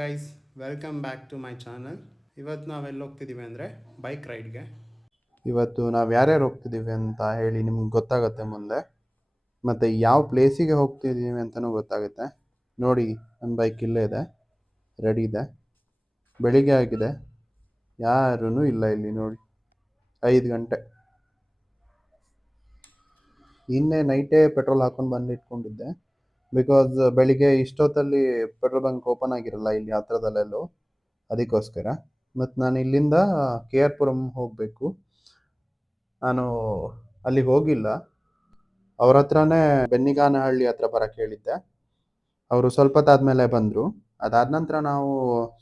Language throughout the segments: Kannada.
Guys, welcome back to my channel. ಇವತ್ತು ನಾವೆಲ್ಲಿ ಹೋಗ್ತಿದ್ದೀವಿ ಅಂದರೆ ಬೈಕ್ ರೈಡ್ಗೆ. ಇವತ್ತು ನಾವು ಯಾರ್ಯಾರು ಹೋಗ್ತಿದ್ದೀವಿ ಅಂತ ಹೇಳಿ ನಿಮ್ಗೆ ಗೊತ್ತಾಗುತ್ತೆ ಮುಂದೆ. ಮತ್ತು ಯಾವ ಪ್ಲೇಸಿಗೆ ಹೋಗ್ತಿದ್ದೀವಿ ಅಂತಲೂ ಗೊತ್ತಾಗುತ್ತೆ. ನೋಡಿ, ನನ್ನ ಬೈಕ್ ಇಲ್ಲೇ ಇದೆ, ರೆಡಿ ಇದೆ. ಬೆಳಿಗ್ಗೆ ಆಗಿದೆ, ಯಾರೂ ಇಲ್ಲ ಇಲ್ಲಿ. ನೋಡಿ, 5 ಗಂಟೆ. ಇನ್ನೇ ನೈಟೇ ಪೆಟ್ರೋಲ್ ಹಾಕೊಂಡು ಬಂದು ಇಟ್ಕೊಂಡಿದ್ದೆ. ಬಿಕಾಸ್ ಬೆಳಿಗ್ಗೆ ಇಷ್ಟೊತ್ತಲ್ಲಿ ಪೆಟ್ರೋಲ್ ಬಂಕ್ ಓಪನ್ ಆಗಿರಲ್ಲ ಇಲ್ಲಿ ಹತ್ರದಲ್ಲೆಲ್ಲೂ, ಅದಕ್ಕೋಸ್ಕರ. ಮತ್ತು ನಾನು ಇಲ್ಲಿಂದ ಕೆ ಆರ್ ಪುರಂ ಹೋಗಬೇಕು. ನಾನು ಅಲ್ಲಿಗೆ ಹೋಗಿಲ್ಲ, ಅವ್ರ ಹತ್ರನೇ ಬೆನ್ನಿಗಾನಹಳ್ಳಿ ಹತ್ರ ಬರೋಕ್ಕೆ ಹೇಳಿದ್ದೆ. ಅವರು ಸ್ವಲ್ಪ ಹೊತ್ತಾದ್ಮೇಲೆ ಬಂದರು. ಅದಾದ ನಂತರ ನಾವು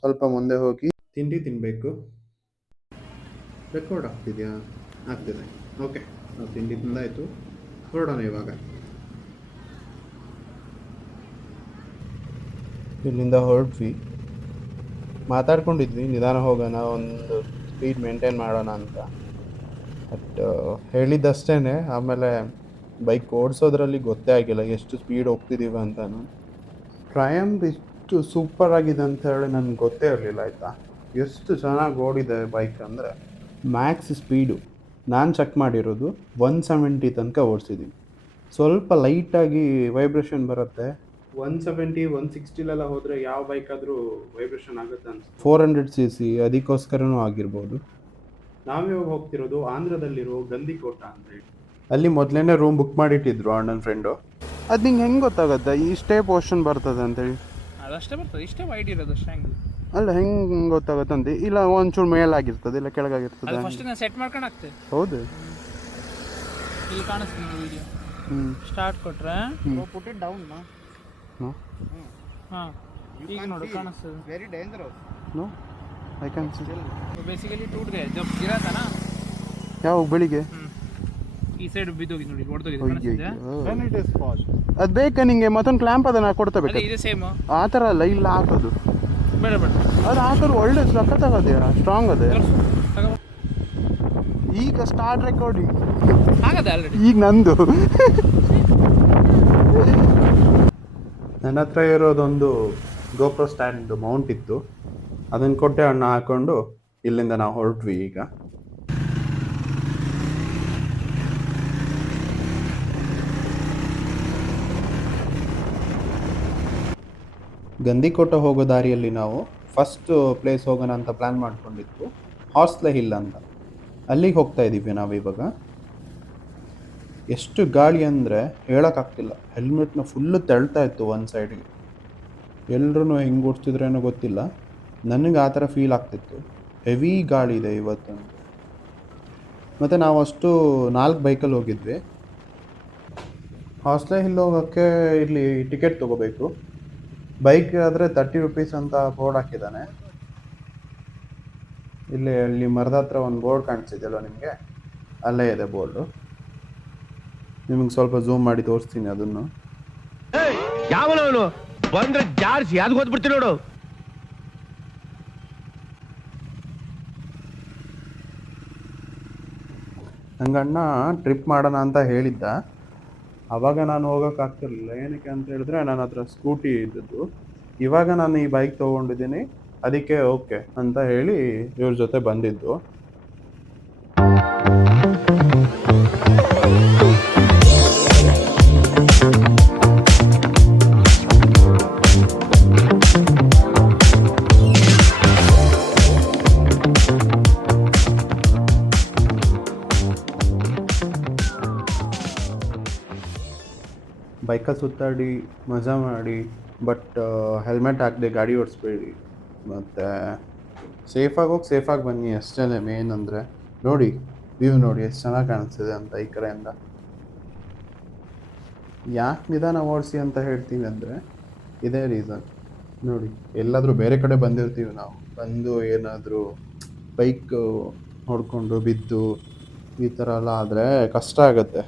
ಸ್ವಲ್ಪ ಮುಂದೆ ಹೋಗಿ ತಿಂಡಿ ತಿನ್ನಬೇಕು. ರೆಕಾರ್ಡ್ ಆಗ್ತಿದೆಯಾ? ಆಗ್ತಿದೆ. ಓಕೆ, ನಾವು ತಿಂಡಿ ತಿಂದಾಯಿತು, ಹೊರಡೋಣ ಇವಾಗ. ಇಲ್ಲಿಂದ ಹೊರಟ್ವಿ, ಮಾತಾಡ್ಕೊಂಡಿದ್ವಿ ನಿಧಾನ ಹೋಗೋಣ, ಒಂದು ಸ್ಪೀಡ್ ಮೇಂಟೈನ್ ಮಾಡೋಣ ಅಂತ. ಬಟ್ ಹೇಳಿದ್ದಷ್ಟೇ, ಆಮೇಲೆ ಬೈಕ್ ಓಡಿಸೋದ್ರಲ್ಲಿ ಗೊತ್ತೇ ಆಗಿಲ್ಲ ಎಷ್ಟು ಸ್ಪೀಡ್ ಹೋಗ್ತಿದ್ದೀವಿ ಅಂತಲೂ. ಟ್ರಯಂಫ್ ಇಷ್ಟು ಸೂಪರ್ ಆಗಿದೆ ಅಂತ ಹೇಳಿ ನನಗೆ ಗೊತ್ತೇ ಇರಲಿಲ್ಲ, ಆಯಿತಾ. ಎಷ್ಟು ಚೆನ್ನಾಗಿ ಓಡಿದೆ ಬೈಕ್ ಅಂದರೆ, ಮ್ಯಾಕ್ಸ್ ಸ್ಪೀಡು ನಾನು ಚೆಕ್ ಮಾಡಿರೋದು 170 ತನಕ ಓಡಿಸಿದ್ದೀನಿ. ಸ್ವಲ್ಪ ಲೈಟಾಗಿ ವೈಬ್ರೇಷನ್ ಬರುತ್ತೆ. 170, 160 ಹೋದರೆ ಯಾವ ಬೈಕ್ ಆದರೂ ವೈಬ್ರೇಷನ್ ಆಗುತ್ತೆ ಅಂತ. 400cc, ಅದಕ್ಕೋಸ್ಕರನೂ ಆಗಿರ್ಬೋದು. ನಾವಿವಾಗ ಹೋಗ್ತಿರೋದು ಆಂಧ್ರದಲ್ಲಿರೋ ಗಂದಿಕೋಟ ಅಂತ ಹೇಳಿ. ಅಲ್ಲಿ ಮೊದಲೇ ರೂಮ್ ಬುಕ್ ಮಾಡಿಟ್ಟಿದ್ರು ಅಣ್ಣನ ಫ್ರೆಂಡು. ಅದು ನಿಂಗೆ ಹೆಂಗೆ ಗೊತ್ತಾಗುತ್ತೆ ಇಷ್ಟೇ ಪೋರ್ಷನ್ ಬರ್ತದೆ ಅಂತೇಳಿ? ಅದಷ್ಟೇ ಬರ್ತದೆ, ಇಷ್ಟೇ ವೈಡ್ ಇರೋದು ಅಷ್ಟೇ. ಹೆಂಗೆ ಅಲ್ಲ, ಹೆಂಗೆ ಗೊತ್ತಾಗುತ್ತೆ ಅಂತ? ಇಲ್ಲ ಒಂಚೂರು ಮೇಲಾಗಿರ್ತದೆ, ಇಲ್ಲ ಕೆಳಗಾಗಿರ್ತದೆ. ಫಸ್ಟ್ ನಾನು ಸೆಟ್ ಮಾಡ್ಕೊಂಡು ಆಗ್ತದೆ. ಹೌದು, ಇಲ್ಲಿ ಕಾಣಿಸ್ತೀನಿ ವಿಡಿಯೋ. ಸ್ಟಾರ್ಟ್ ಕೊಟ್ರೆ ಪುಟ್ ಇಟ್ ಡೌನ್. ಹಾಂ, ಈಗ ನೋಡು ಕಾಣಿಸ್ತದೆ. Very dangerous. No, I can see. Basically ಟೂಟ್ ಗए जब गिरा था ना. ಯಾವ ಬೆಳಿಗ್ಗೆ ಈ ಸೈಡ್ ಬಿದ್ದೋಗಿ ನೋಡಿ, ಹೊಡೆದೋಗಿದೆ. ಅದು ಬೇಕಾ ನಿಂಗೆ? ಮತ್ತೊಂದು ಕ್ಲ್ಯಾಂಪ್ ಅದನ್ನ ಕೊಡ್ತಬೇಕು. ಇದೆ ಸೇಮ್ ಆ ಥರ ಅಲ್ಲ, ಇಲ್ಲ ಹಾಕೋದು ಬೇಡ ಬೇಡ. ಅದು ಹಾಕೋದು ಒಳ್ಳೆ ಸಖತ್ತಾಗದೆಯಾ, ಸ್ಟ್ರಾಂಗ್ ಅದೇ. ಈಗ ಸ್ಟಾರ್ಟ್ ರೆಕಾರ್ಡಿಂಗ್ ಆಗದೆ ಆಲ್ರೆಡಿ. ಈಗ ನಂದು ನನ್ನ ಹತ್ರ ಇರೋದೊಂದು ಗೋಪ್ರೋ ಸ್ಟ್ಯಾಂಡ್ ಮೌಂಟ್ ಇತ್ತು, ಅದನ್ನು ಕೊಟ್ಟೆ ಅಣ್ಣ ಹಾಕೊಂಡು ಇಲ್ಲಿಂದ ನಾವು ಹೊರಟ್ವಿ. ಈಗ ಗಂದಿಕೋಟ ಹೋಗೋ ದಾರಿಯಲ್ಲಿ ನಾವು ಫಸ್ಟ್ ಪ್ಲೇಸ್ ಹೋಗೋಣ ಅಂತ ಪ್ಲ್ಯಾನ್ ಮಾಡ್ಕೊಂಡಿತ್ತು, ಹಾರ್ಸ್ಲೆ ಹಿಲ್ ಅಂತ. ಅಲ್ಲಿಗೆ ಹೋಗ್ತಾ ಇದ್ದೀವಿ ನಾವಿವಾಗ. ಎಷ್ಟು ಗಾಳಿ ಅಂದರೆ ಹೇಳೋಕ್ಕಾಗ್ತಿಲ್ಲ. ಹೆಲ್ಮೆಟ್ನ ಫುಲ್ಲು ತೆಳ್ತಾ ಇತ್ತು ಒಂದು ಸೈಡ್ಗೆ. ಎಲ್ಲರೂ ಹೆಂಗೆ ಓಡಿಸ್ತಿದ್ರೇನೋ ಗೊತ್ತಿಲ್ಲ, ನನಗೆ ಆ ಥರ ಫೀಲ್ ಆಗ್ತಿತ್ತು. ಹೆವಿ ಗಾಳಿ ಇದೆ ಇವತ್ತಂತೂ. ಮತ್ತು ನಾವು ಅಷ್ಟು 4 ಬೈಕಲ್ಲಿ ಹೋಗಿದ್ವಿ. ಹಾರ್ಸ್ಲೆ ಹಿಲ್ ಹೋಗೋಕ್ಕೆ ಇಲ್ಲಿ ಟಿಕೆಟ್ ತೊಗೋಬೇಕು. ಬೈಕ್ ಆದರೆ 30 ರೂಪೀಸ್ ಅಂತ ಬೋರ್ಡ್ ಹಾಕಿದ್ದಾನೆ. ಅಲ್ಲಿ ಮರದ ಹತ್ರ ಒಂದು ಬೋರ್ಡ್ ಕಾಣಿಸ್ತಿದೆಯಲ್ಲ ನಿಮಗೆ, ಅಲ್ಲೇ ಇದೆ ಬೋರ್ಡು. ನಿಮಗೆ ಸ್ವಲ್ಪ ಝೂಮ್ ಮಾಡಿ ತೋರಿಸ್ತೀನಿ ಅದನ್ನು. ಯಾವನವನು ಬಂದ್ರೆ ಜಾರ್ಸಿ ಯಾವ್ದು ಹೋದ್ಬಿಡ್ತೀನಿ ನೋಡು. ನಂಗಣ್ಣ ಟ್ರಿಪ್ ಮಾಡೋಣ ಅಂತ ಹೇಳಿದ್ದ. ಆವಾಗ ನಾನು ಹೋಗೋಕ್ಕಾಗ್ತಿರ್ಲಿಲ್ಲ. ಏನಕ್ಕೆ ಅಂತ ಹೇಳಿದ್ರೆ ನನ್ನ ಹತ್ರ ಸ್ಕೂಟಿ ಇದ್ದದ್ದು. ಇವಾಗ ನಾನು ಈ ಬೈಕ್ ತೊಗೊಂಡಿದ್ದೀನಿ, ಅದಕ್ಕೆ ಓಕೆ ಅಂತ ಹೇಳಿ ಇವ್ರ ಜೊತೆ ಬಂದಿದ್ದು. ಬೈಕಲ್ಲಿ ಸುತ್ತಾಡಿ ಮಜಾ ಮಾಡಿ, ಬಟ್ ಹೆಲ್ಮೆಟ್ ಹಾಕದೆ ಗಾಡಿ ಓಡಿಸ್ಬೇಡಿ. ಮತ್ತು ಸೇಫಾಗಿ ಹೋಗಿ ಸೇಫಾಗಿ ಬನ್ನಿ ಅಷ್ಟೇ ಮೇನ್ ಅಂದರೆ. ನೋಡಿ ವ್ಯೂ ನೋಡಿ ಎಷ್ಟು ಚೆನ್ನಾಗಿ ಕಾಣಿಸ್ತಿದೆ ಅಂತ ಈ ಕಡೆಯಿಂದ. ಯಾಕೆ ನಿಧಾನ ಓಡಿಸಿ ಅಂತ ಹೇಳ್ತೀವಿ ಅಂದರೆ ಇದೇ ರೀಸನ್. ನೋಡಿ, ಎಲ್ಲಾದರೂ ಬೇರೆ ಕಡೆ ಬಂದಿರ್ತೀವಿ ನಾವು, ಬಂದು ಏನಾದರೂ ಬೈಕ್ ನೋಡಿಕೊಂಡು ಬಿದ್ದು ಈ ಥರ ಎಲ್ಲ ಆದರೆ ಕಷ್ಟ ಆಗುತ್ತೆ.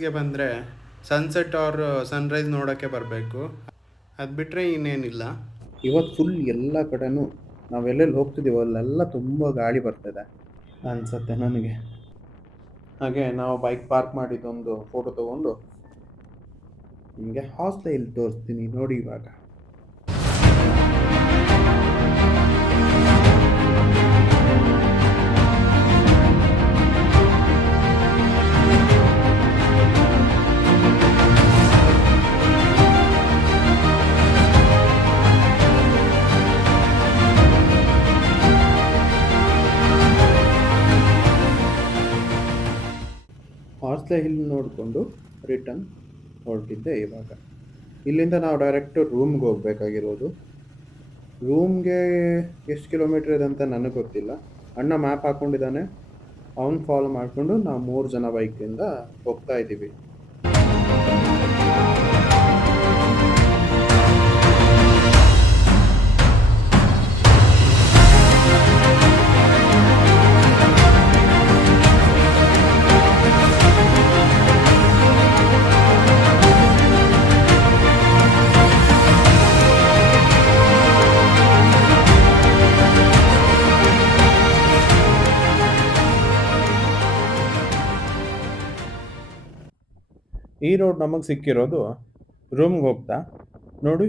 ಹಿಲ್ಸ್ಗೆ ಬಂದರೆ ಸನ್ಸೆಟ್ ಆರ್ ಸನ್ರೈಸ್ ನೋಡೋಕ್ಕೆ ಬರಬೇಕು. ಅದು ಬಿಟ್ಟರೆ ಇನ್ನೇನಿಲ್ಲ. ಇವತ್ತು ಫುಲ್ ಎಲ್ಲ ಕಡೆನೂ ನಾವೆಲ್ಲೆಲ್ಲಿ ಹೋಗ್ತಿದ್ದೀವೋ ಅಲ್ಲೆಲ್ಲ ತುಂಬ ಗಾಳಿ ಬರ್ತಿದೆ ಅನಿಸುತ್ತೆ ನನಗೆ. ಹಾಗೆ ನಾವು ಬೈಕ್ ಪಾರ್ಕ್ ಮಾಡಿದ್ದೊಂದು ಫೋಟೋ ತೊಗೊಂಡು ನಿಮಗೆ ಹಾಸ್ಟೆಲ್ ತೋರಿಸ್ತೀನಿ ನೋಡಿ ಇವಾಗ. ಹಾರ್ಸ್ಲೆ ಹಿಲ್ ನೋಡಿಕೊಂಡು ರಿಟರ್ನ್ ಹೊರಟಿದ್ದೆ ಇವಾಗ. ಇಲ್ಲಿಂದ ನಾವು ಡೈರೆಕ್ಟ್ ರೂಮ್ಗೆ ಹೋಗಬೇಕಾಗಿರೋದು. ರೂಮ್ಗೆ ಎಷ್ಟು ಕಿಲೋಮೀಟ್ರ್ ಇದೆ ಅಂತ ನನಗೆ ಗೊತ್ತಿಲ್ಲ. ಅಣ್ಣ ಮ್ಯಾಪ್ ಹಾಕ್ಕೊಂಡಿದ್ದಾನೆ, ಅವ್ನು ಫಾಲೋ ಮಾಡಿಕೊಂಡು ನಾವು 3 ಜನ ಬೈಕಿಂದ ಹೋಗ್ತಾ ಇದ್ದೀವಿ. ಈ ರೋಡ್ ನಮಗೆ ಸಿಕ್ಕಿರೋದು ರೂಮ್ಗೆ ಹೋಗ್ತಾ ನೋಡಿ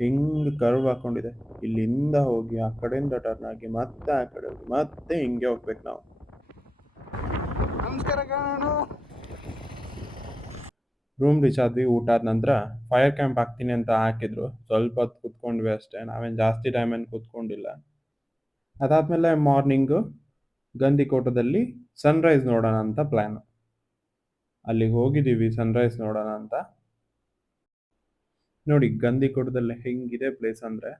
ಹಿಂಗೆ ಕರ್ವ್ ಹಾಕೊಂಡಿದೆ. ಇಲ್ಲಿಂದ ಹೋಗಿ ಆ ಕಡೆಯಿಂದ ಟರ್ನ್ ಆಗಿ ಮತ್ತೆ ಆ ಕಡೆ ಹೋಗಿ ಮತ್ತೆ ಹಿಂಗೆ ಹೋಗ್ಬೇಕು ನಾವು. ನಮಸ್ಕಾರ ಕಾಣು. ರೂಮ್ ರೀಚ್ ಆದ್ವಿ. ಊಟ ಆದ ನಂತರ ಫೈರ್ ಕ್ಯಾಂಪ್ ಹಾಕ್ತೀನಿ ಅಂತ ಹಾಕಿದ್ರು. ಸ್ವಲ್ಪ ಹೊತ್ತು ಕೂತ್ಕೊಂಡ್ವಿ ಅಷ್ಟೇ, ನಾವೇನು ಜಾಸ್ತಿ ಟೈಮೇನು ಕೂತ್ಕೊಂಡಿಲ್ಲ. ಅದಾದಮೇಲೆ ಮಾರ್ನಿಂಗು ಗಂದಿಕೋಟದಲ್ಲಿ ಸನ್ರೈಸ್ ನೋಡೋಣ ಅಂತ ಪ್ಲ್ಯಾನು. ಅಲ್ಲಿಗೆ ಹೋಗಿದ್ದೀವಿ ಸನ್ರೈಸ್ ನೋಡೋಣ ಅಂತ. ನೋಡಿ ಗಂದಿಕೋಟದಲ್ಲಿ ಹೆಂಗಿದೆ ಪ್ಲೇಸ್ ಅಂದರೆ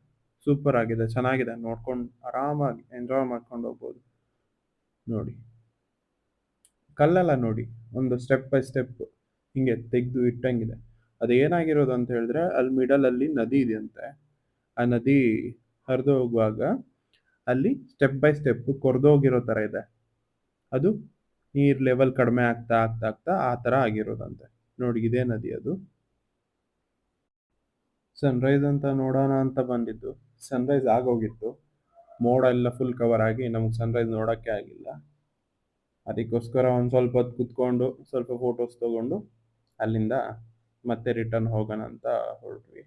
ಸೂಪರ್ ಆಗಿದೆ, ಚೆನ್ನಾಗಿದೆ. ನೋಡ್ಕೊಂಡು ಆರಾಮಾಗಿ ಎಂಜಾಯ್ ಮಾಡ್ಕೊಂಡು ಹೋಗ್ಬೋದು. ನೋಡಿ ಕಲ್ಲೆಲ್ಲ ನೋಡಿ, ಒಂದು ಸ್ಟೆಪ್ ಬೈ ಸ್ಟೆಪ್ ಹಿಂಗೆ ತೆಗೆದು ಇಟ್ಟಂಗಿದೆ. ಅದು ಏನಾಗಿರೋದು ಅಂತ ಹೇಳಿದ್ರೆ ಅಲ್ಲಿ ಮಿಡಲಲ್ಲಿ ನದಿ ಇದೆಯಂತೆ. ಆ ನದಿ ಹರಿದು ಹೋಗುವಾಗ ಅಲ್ಲಿ ಸ್ಟೆಪ್ ಬೈ ಸ್ಟೆಪ್ ಕೊರ್ದೋಗಿರೋ ಥರ ಇದೆ. ಅದು ನೀರು ಲೆವೆಲ್ ಕಡಿಮೆ ಆಗ್ತಾ ಆಗ್ತಾ ಆಗ್ತಾ ಆ ಥರ ಆಗಿರೋದಂತೆ. ನೋಡಿ ಇದೇ ನದಿ ಅದು. ಸನ್ರೈಸ್ ಅಂತ ನೋಡೋಣ ಅಂತ ಬಂದಿದ್ದು, ಸನ್ರೈಸ್ ಆಗೋಗಿತ್ತು. ಮೋಡ ಎಲ್ಲ ಫುಲ್ ಕವರ್ ಆಗಿ ನಮಗೆ ಸನ್ರೈಸ್ ನೋಡೋಕ್ಕೆ ಆಗಿಲ್ಲ. ಅದಕ್ಕೋಸ್ಕರ ಒಂದು ಸ್ವಲ್ಪ ಹೊತ್ತು ಕೂತ್ಕೊಂಡು ಸ್ವಲ್ಪ ಫೋಟೋಸ್ ತೊಗೊಂಡು ಅಲ್ಲಿಂದ ಮತ್ತೆ ರಿಟರ್ನ್ ಹೋಗೋಣ ಅಂತ ಹೊರಟ್ವಿ.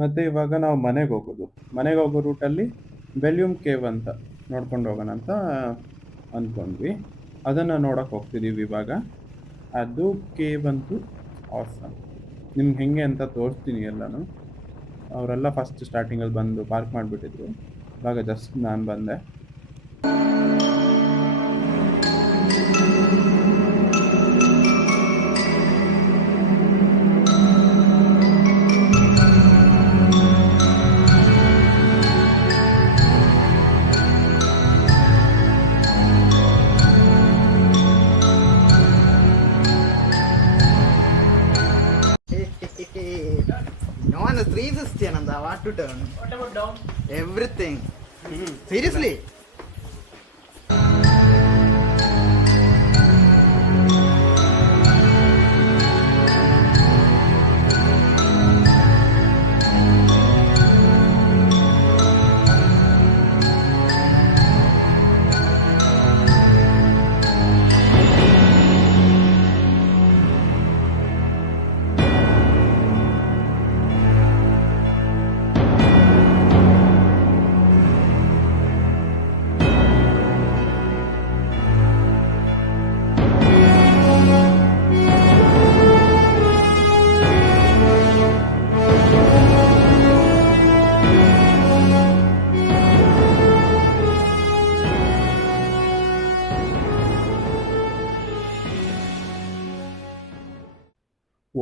ಮತ್ತು ಇವಾಗ ನಾವು ಮನೆಗೆ ಹೋಗೋ ರೂಟಲ್ಲಿ ಬೆಲ್ಯೂಮ್ ಕೇವ್ ಅಂತ ನೋಡ್ಕೊಂಡು ಹೋಗೋಣ ಅಂತ ಅಂದ್ಕೊಂಡ್ವಿ. ಅದನ್ನು ನೋಡೋಕೆ ಹೋಗ್ತಿದ್ದೀವಿ ಇವಾಗ. ಅದು ಕೇವ್ ಅಂತೂ ಆಸಮ್. ನಿಮ್ಗೆ ಹೆಂಗೆ ಅಂತ ತೋರಿಸ್ತೀನಿ ಎಲ್ಲನೂ. ಅವರೆಲ್ಲ ಫಸ್ಟ್ ಸ್ಟಾರ್ಟಿಂಗಲ್ಲಿ ಬಂದು ಪಾರ್ಕ್ ಮಾಡಿಬಿಟ್ಟಿದ್ರು. ಇವಾಗ ಜಸ್ಟ್ ನಾನು ಬಂದೆ. No one is 360 Ananda. What to turn? What about down? Everything. Seriously?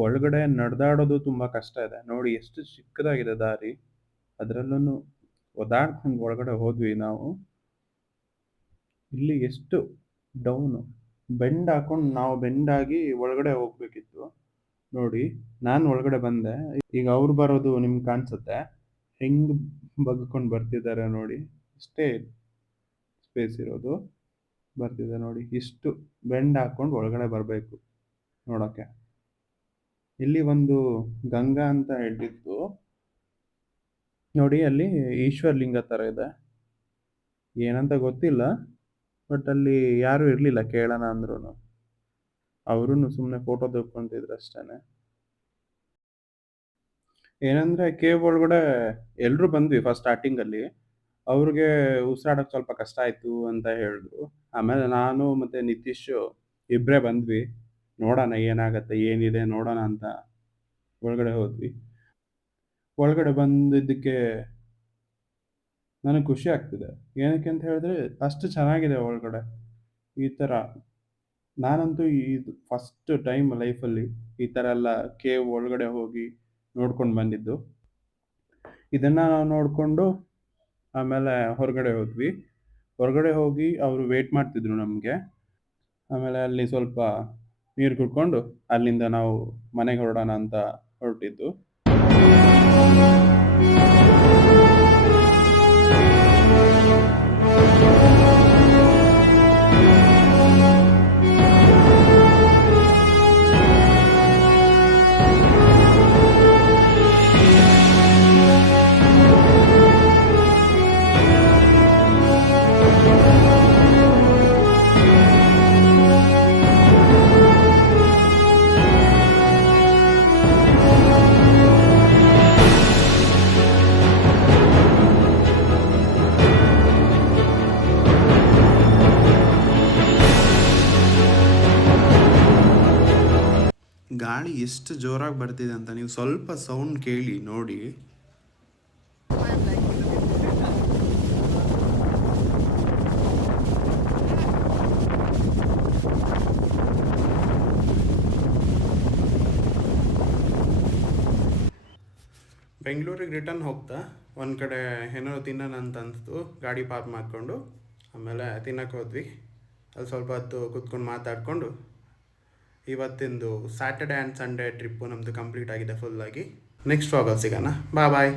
ಒಳಗಡೆ ನಡೆದಾಡೋದು ತುಂಬ ಕಷ್ಟ ಇದೆ. ನೋಡಿ ಎಷ್ಟು ಚಿಕ್ಕದಾಗಿದೆ ದಾರಿ. ಅದರಲ್ಲೂ ಒದಾಡ್ಕೊಂಡು ಒಳಗಡೆ ಹೋದ್ವಿ ನಾವು. ಇಲ್ಲಿ ಎಷ್ಟು ಡೌನು, ಬೆಂಡ್ ಹಾಕೊಂಡು ನಾವು ಬೆಂಡಾಗಿ ಒಳಗಡೆ ಹೋಗ್ಬೇಕಿತ್ತು. ನೋಡಿ, ನಾನು ಒಳಗಡೆ ಬಂದೆ. ಈಗ ಅವ್ರು ಬರೋದು ನಿಮ್ಗೆ ಕಾಣಿಸುತ್ತೆ, ಹೆಂಗ್ ಬಗ್ಕೊಂಡು ಬರ್ತಿದ್ದಾರೆ ನೋಡಿ. ಇಷ್ಟೇ ಸ್ಪೇಸ್ ಇರೋದು, ಬರ್ತಿದೆ ನೋಡಿ. ಇಷ್ಟು ಬೆಂಡ್ ಹಾಕೊಂಡು ಒಳಗಡೆ ಬರಬೇಕು ನೋಡೋಕ್ಕೆ. ಇಲ್ಲಿ ಒಂದು ಗಂಗಾ ಅಂತ ಹೇಳಿದ್ದು ನೋಡಿ, ಅಲ್ಲಿ ಈಶ್ವರ್ಲಿಂಗ ಥರ ಇದೆ. ಏನಂತ ಗೊತ್ತಿಲ್ಲ, ಬಟ್ ಅಲ್ಲಿ ಯಾರೂ ಇರಲಿಲ್ಲ ಕೇಳೋಣ ಅಂದ್ರೂ. ಅವರೂ ಸುಮ್ಮನೆ ಫೋಟೋ ತೆಕ್ಕೊಂತಿದ್ರು ಅಷ್ಟೇ. ಏನಂದರೆ ಕೇವ್ ಒಳಗಡೆ ಎಲ್ಲರೂ ಬಂದ್ವಿ ಫಸ್ಟ್ ಸ್ಟಾರ್ಟಿಂಗಲ್ಲಿ. ಅವ್ರಿಗೆ ಉಸಿರಾಡೋಕ್ಕೆ ಸ್ವಲ್ಪ ಕಷ್ಟ ಆಯಿತು ಅಂತ ಹೇಳಿದ್ರು. ಆಮೇಲೆ ನಾನು ಮತ್ತು ನಿತೀಶ್ ಇಬ್ಬರೇ ಬಂದ್ವಿ. ನೋಡೋಣ ಏನಾಗುತ್ತೆ, ಏನಿದೆ ನೋಡೋಣ ಅಂತ ಒಳಗಡೆ ಹೋದ್ವಿ. ಒಳಗಡೆ ಬಂದಿದ್ದಕ್ಕೆ ನನಗೆ ಖುಷಿ ಆಗ್ತಿದೆ. ಏನಕ್ಕೆ ಅಂತ ಹೇಳಿದ್ರೆ ಅಷ್ಟು ಚೆನ್ನಾಗಿದೆ ಒಳಗಡೆ. ಈ ಥರ ನಾನಂತೂ ಇದು ಫಸ್ಟ್ ಟೈಮ್ ಲೈಫಲ್ಲಿ ಈ ಥರ ಎಲ್ಲ ಕೇವ್ ಒಳಗಡೆ ಹೋಗಿ ನೋಡ್ಕೊಂಡು ಬಂದಿದ್ದು. ಇದನ್ನು ನಾವು ನೋಡಿಕೊಂಡು ಆಮೇಲೆ ಹೊರಗಡೆ ಹೋದ್ವಿ. ಹೊರಗಡೆ ಹೋಗಿ ಅವರು ವೇಟ್ ಮಾಡ್ತಿದ್ರು ನಮಗೆ. ಆಮೇಲೆ ಅಲ್ಲಿ ಸ್ವಲ್ಪ ನೀರು ಕುಡ್ಕೊಂಡು ಅಲ್ಲಿಂದ ನಾವು ಮನೆಗೆ ಹೊರಡೋಣ ಅಂತ ಹೊರಟಿದ್ದು. ಗಾಳಿ ಎಷ್ಟು ಜೋರಾಗಿ ಬರ್ತಿದೆ ಅಂತ ನೀವು ಸ್ವಲ್ಪ ಸೌಂಡ್ ಕೇಳಿ ನೋಡಿ. ಬೆಂಗಳೂರಿಗೆ ರಿಟರ್ನ್ ಹೋಗ್ತಾ ಒಂದು ಕಡೆ ಏನೋ ತಿನ್ನೋಣ ಅಂತ ಅನಿಸ್ತು. ಗಾಡಿ ಪಾರ್ಕ್ ಮಾಡಿಕೊಂಡು ಆಮೇಲೆ ತಿನ್ನಕ್ಕೆ ಹೋದ್ವಿ. ಅಲ್ಲಿ ಸ್ವಲ್ಪ ಹೊತ್ತು ಕೂತ್ಕೊಂಡು ಮಾತಾಡಿಕೊಂಡು ಇವತ್ತಿಂದು ಸ್ಯಾಟರ್ಡೆ ಆ್ಯಂಡ್ ಸಂಡೇ ಟ್ರಿಪ್ಪು ನಮ್ಮದು ಕಂಪ್ಲೀಟ್ ಆಗಿದೆ ಫುಲ್ಲಾಗಿ. ನೆಕ್ಸ್ಟ್ ವ್ಲಾಗಲ್ಲಿ ಸಿಗೋಣ. ಬಾಯ್.